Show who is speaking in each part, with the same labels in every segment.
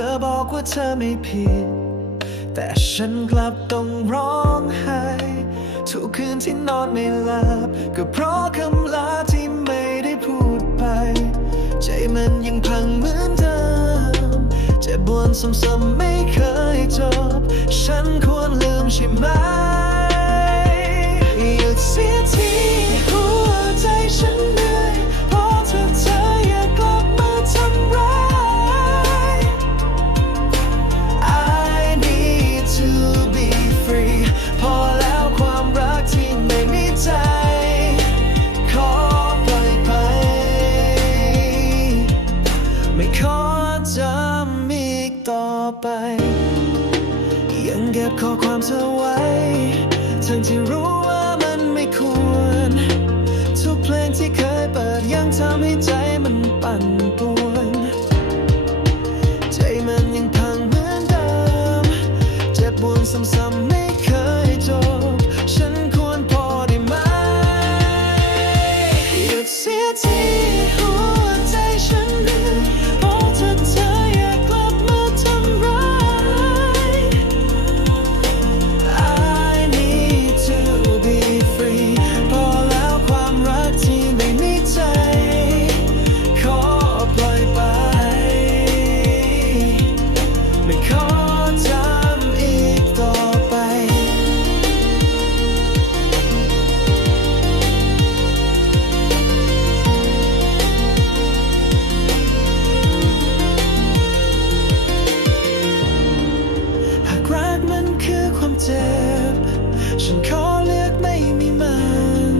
Speaker 1: ธอบอกว่าเธอไม่ผิด แต่ฉันกลับต้องร้องไห้ ทุกคืนที่นอนไม่หลับ ก็เพราะคำลาที่ไม่ได้พูดไป ใจมันยังพังเหมือนเดิมเจ็บบวนซ้ำๆไม่เคยจบ ฉันควรลืมใช่ไหม ไป ยังเก็บข้อความเธอไว้ ฉันขอเลือกไม่มีมัน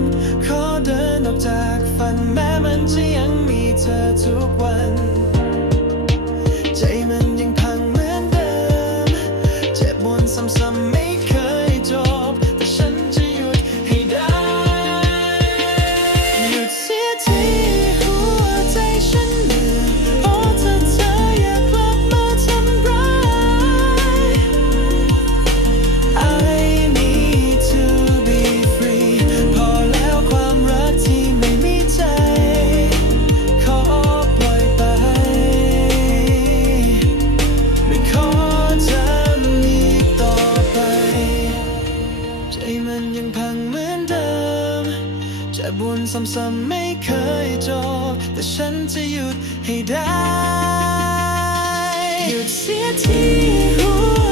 Speaker 1: ขอเดินออกจากฝันแม้มันจะยังมีเธอทุกวัน วนซ้ำๆไม่เคยจบ แต่ฉันจะหยุดให้ได้ หยุดเสียที่หัว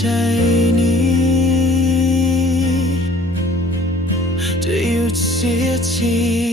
Speaker 1: চাইনি Do you see a tear?